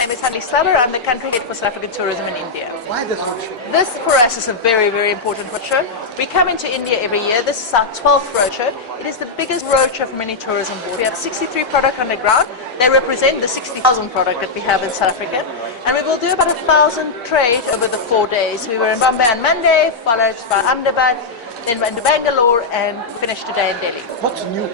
My name is Hanneli Slabber. I'm the country head for South African tourism in India. Why this roadshow? This for us is a very, very important roadshow. We come into India every year. This is our 12th roadshow. It is the biggest roadshow for many tourism boards. We have 63 products on the ground. They represent the 60,000 product that we have in South Africa. And we will do about 1,000 trade over the 4 days. We were in Bombay on Monday, followed by Ahmedabad, then went to Bangalore and finished today in Delhi. What's new?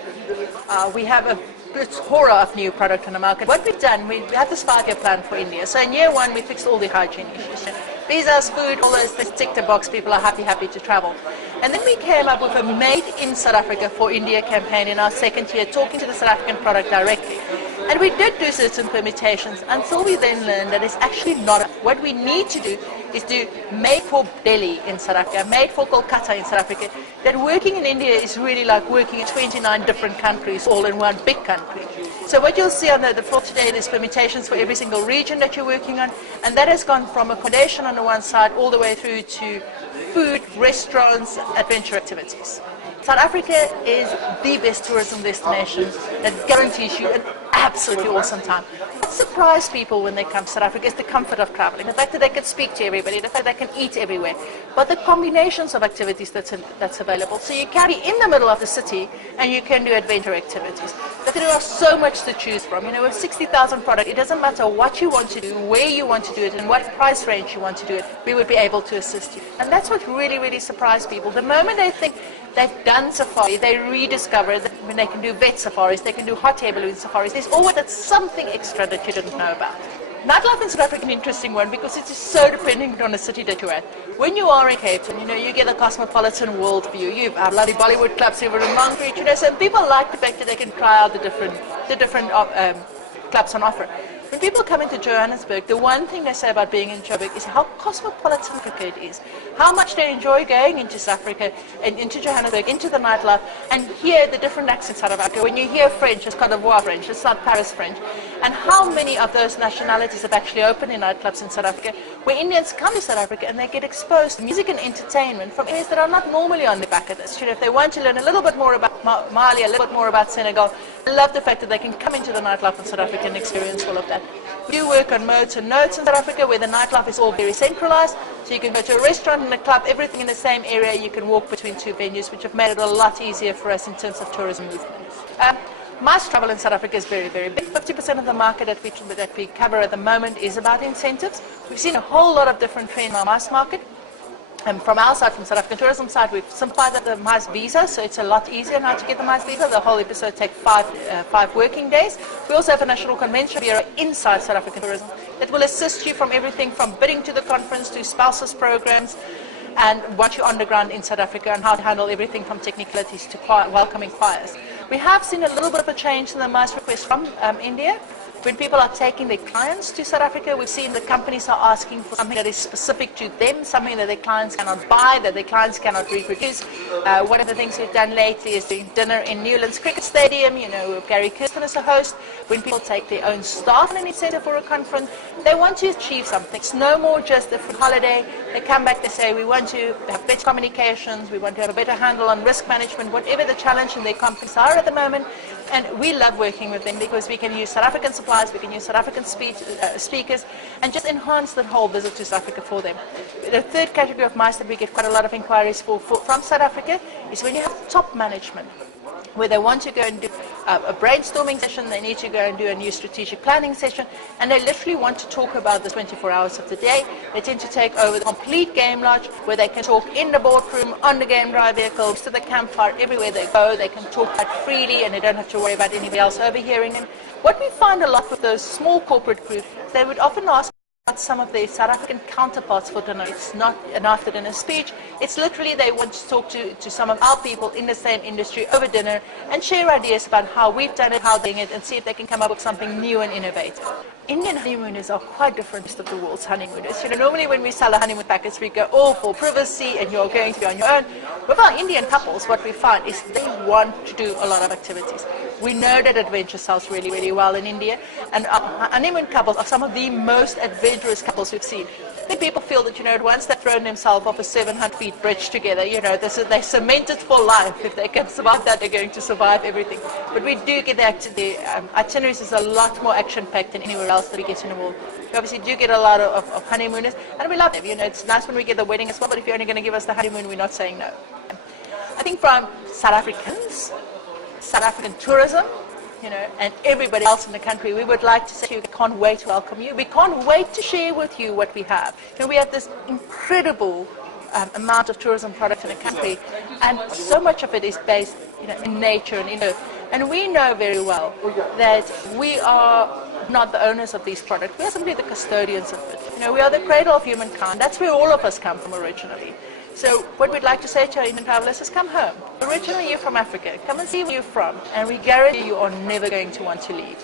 We have a plethora of new product on the market. What we've done, we have this 5-year plan for India. So in year 1, we fixed all the hygiene issues. Visas, food, all those things, tick the box, people are happy to travel. And then we came up with a Made in South Africa for India campaign in our 2nd year, talking to the South African product directly. And we did do certain permutations until we then learned that it's actually not. What we need to do is do made for Delhi in South Africa, made for Kolkata in South Africa. That working in India is really like working in 29 different countries, all in one big country. So what you'll see on the floor today, there's permutations for every single region that you're working on, and that has gone from accommodation on the one side all the way through to food, restaurants, adventure activities. South Africa is the best tourism destination that guarantees you an absolutely awesome time. What surprised people when they come to South Africa is the comfort of traveling, the fact that they can speak to everybody, the fact they can eat everywhere, but the combinations of activities that's available. So you can be in the middle of the city and you can do adventure activities. But there are so much to choose from. You know, with 60,000 products, it doesn't matter what you want to do, where you want to do it, and what price range you want to do it, we would be able to assist you. And that's what really, really surprised people. The moment they think they've done safari, they rediscover that when they can do vet safaris, they can do hot air balloon safaris. There's always that something extra that you didn't know about. Nightlife in South Africa is an interesting one because it is so dependent on the city that you're at. When you are in Cape Town, you know, you get a cosmopolitan world view. You have bloody Bollywood clubs over in Montreal, you know, so people like the fact that they can try out the different clubs on offer. When people come into Johannesburg, the one thing they say about being in Joburg is how cosmopolitan Africa it is. How much they enjoy going into South Africa and into Johannesburg, into the nightlife, and hear the different accents out of Africa. When you hear French, it's Côte d'Ivoire French, it's not Paris French. And how many of those nationalities have actually opened in nightclubs in South Africa, where Indians come to South Africa and they get exposed to music and entertainment from areas that are not normally on the bucket list. You know, if they want to learn a little bit more about Mali, a little bit more about Senegal, I love the fact that they can come into the nightlife in South Africa and experience all of that. We do work on modes and nodes in South Africa where the nightlife is all very centralized. So you can go to a restaurant and a club, everything in the same area. You can walk between 2 venues, which have made it a lot easier for us in terms of tourism movement. Mass travel in South Africa is very, very big. 50% of the market that we cover at the moment is about incentives. We've seen a whole lot of different trends in our mass market. From our side, from South African tourism side, we've simplified the MICE visa, so it's a lot easier now to get the MICE visa. The whole episode takes 5 working days. We also have a national convention bureau inside South African tourism that will assist you from everything from bidding to the conference to spouses programs and what you're on the ground in South Africa and how to handle everything from technicalities to welcoming choirs. We have seen a little bit of a change in the MICE request from India. When people are taking their clients to South Africa, we've seen the companies are asking for something that is specific to them, something that their clients cannot buy, that their clients cannot reproduce. One of the things we've done lately is doing dinner in Newlands Cricket Stadium, you know, with Gary Kirsten as a host. When people take their own staff on an incentive for a conference, they want to achieve something. It's no more just a holiday. They come back, they say, we want to have better communications, we want to have a better handle on risk management, whatever the challenge in their companies are at the moment. And we love working with them because we can use South African suppliers, we can use South African speakers, and just enhance that whole visit to South Africa for them. The third category of MICE that we get quite a lot of inquiries from South Africa is when you have top management, where they want to go and do a brainstorming session, they need to go and do a new strategic planning session, and they literally want to talk about the 24 hours of the day. They tend to take over the complete game lodge, where they can talk in the boardroom, on the game drive vehicles, to the campfire, everywhere they go. They can talk quite freely, and they don't have to worry about anybody else overhearing them. What we find a lot with those small corporate groups, they would often ask some of their South African counterparts for dinner. It's not an after dinner speech. It's literally they want to talk to some of our people in the same industry over dinner and share ideas about how we've done it, how they're doing it, and see if they can come up with something new and innovative. Indian honeymooners are quite different to the world's honeymooners. You know, normally when we sell a honeymoon package, we go all for privacy and you're going to be on your own. With our Indian couples, what we find is they want to do a lot of activities. We know that adventure sells really, really well in India, and our honeymoon couples are some of the most adventurous interest couples we've seen. I think people feel that, once they've thrown themselves off a 700-feet bridge together, they're cemented for life. If they can survive that, they're going to survive everything. But we do get the itineraries is a lot more action-packed than anywhere else that we get in the world. We obviously do get a lot of honeymooners, and we love them. It's nice when we get the wedding as well, but if you're only going to give us the honeymoon, we're not saying no. I think from South Africans, South African tourism, and everybody else in the country, we would like to say we can't wait to welcome you. We can't wait to share with you what we have. We have this incredible amount of tourism products in the country, and so much of it is based in nature and in earth. And we know very well that we are not the owners of these products. We are simply the custodians of it. We are the cradle of humankind. That's where all of us come from originally. So what we'd like to say to our Indian travelers is come home. Originally you're from Africa. Come and see where you're from. And we guarantee you are never going to want to leave.